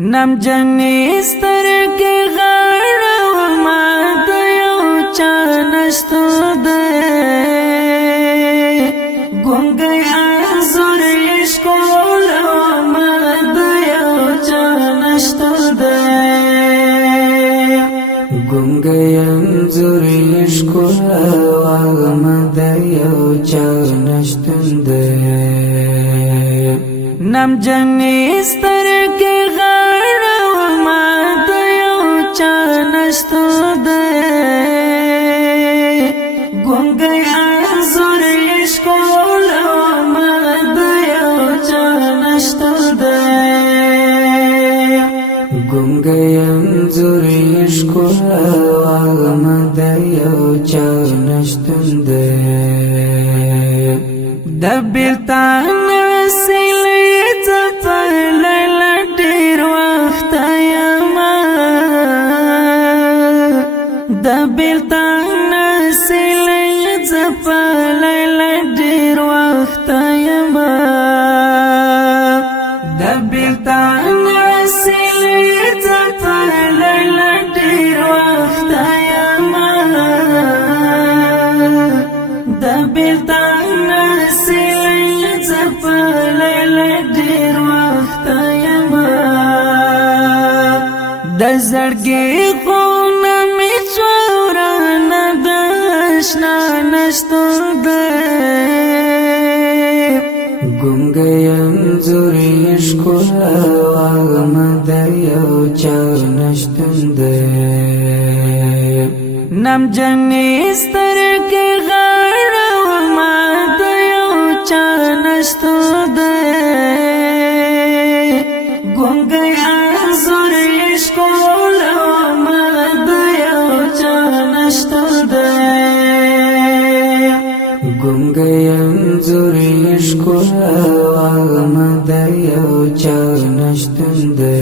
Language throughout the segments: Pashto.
نم جنی سترګې غاړه وما د یو چا نشته ده ګونګی انځور یې ښکلا وما د یو چا نشته ده ګونګی انځور یې ښکلا وما د یو چا نشته ده نم جنی سترګې غاړه وما د یو چا نشته ده ګونګی انځور یې ښکلا وما د یو چا نشته ده ګونګی انځور یې ښکلا وما د یو چا نشته ده د بیلتان د بیلتان سیلې ځپلې ډېر وخت یم د بیلتان سیلې ځپلې ډېر وخت یم د بیلتان سیلې ځپلې ډېر وخت یم د زړګي نشته ده ګونګی انځور یې ښکلا وما د یو چا نشته ده نم جنی سترګې غاړه وما د یو چا نشته ده ګونګی انځور یې ښکلا وما د یو چا نشته ده ګونګی انځور یې ښکلا وما د یو چا نشته ده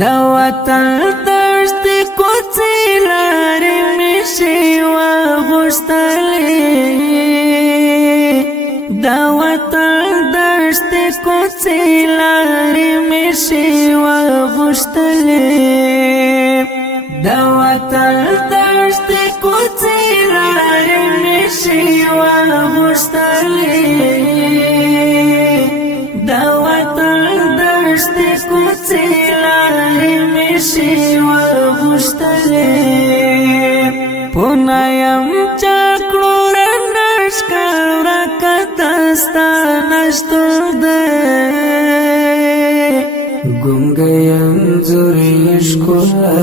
د وطن دښتې کوڅې لارې مې شي واغوستلې د وطن دښتې کوڅې لارې مې شي واغوستلې د وطن دښتې کوڅې لارې مې شي واغوستلې د وطن دښتې کوڅې لارې مې شي واغوستلې پونه یم چاکړو رنډشکه ورکه دسته نشته ده ګونګی انځور یې ښکلا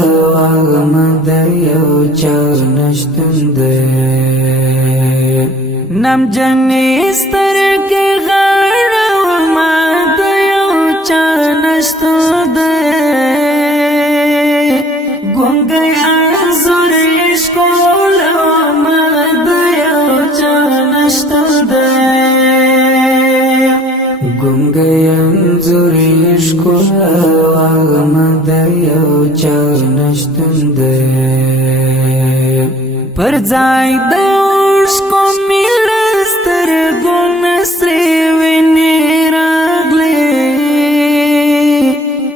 وما د یو چا نشته ده نم جنی سترګې غاړه وما د یو چا نشته ده ګونګی انځور یې ښکلا وما د یو چا نشته ده ګونګی انځور یې ښکلا وما د یو چا نشته ده پر ځای د اوښکو مې له سترګو نه سرې وینې راغلې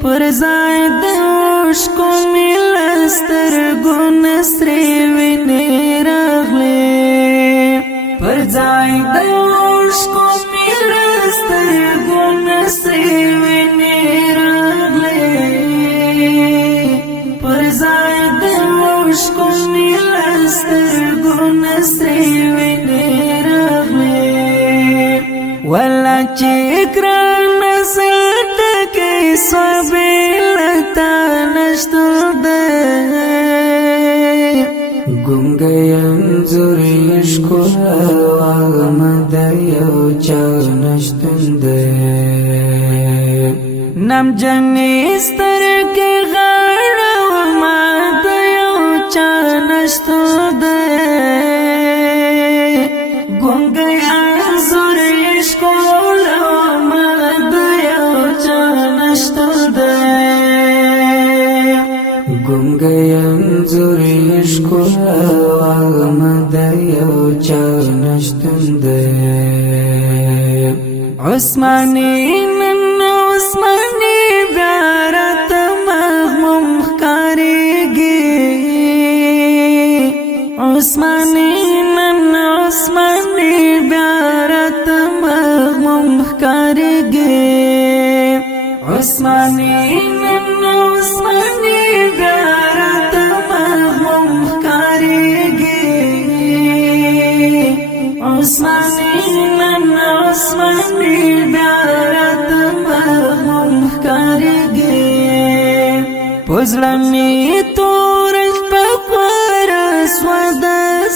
پر ځای د اوښکو مې له سترګو نه سرې وینې راغلې پر ځای د اوښکو مې له سترګو نه سرې وینې راغلې پر ځای د اوښکو مې له سترګو نه سرې وینې راغلې والله چې ګرانه زه ټکې سوه بېله تا نشته ده ګونګی انځور یې ښکلا وما د یو چا نشته ده نم جنی سترګې غاړه وما د یو چا نشته ده ګونګی انځور یې ښکلا وما د یو چا نشته ده ګونګی انځور یې ښکلا وما د یو چا نشته ده عثماني من عثماني عثماني نن عثماني دارت مغموم کاریگی عثماني نن عثماني دارت مغموم کاریگی پزلمی تورش پکور سود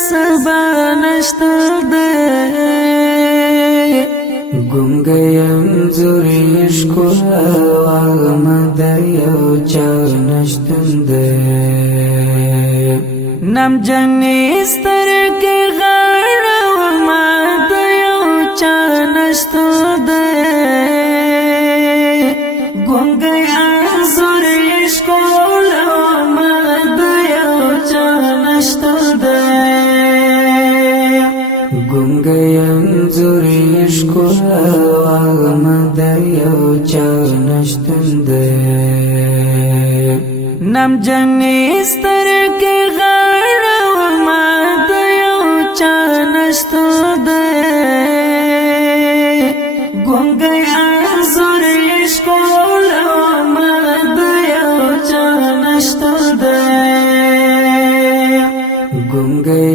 سبا نشتر ده گنگیم زوریش کلا واغم دیو چانشتن ده نم جنیستر که غاڑا وما دیو چانشتر ده گنگیم زوریش کلا وما دیو چانشتر ده گنگیم زوریش کلا واغم دیو چانشتن ده نم جنیستر که غاڑا وما دیو چانشتر ده گنگیم زوریش کلا وما دیو چانشتر ده گنگیم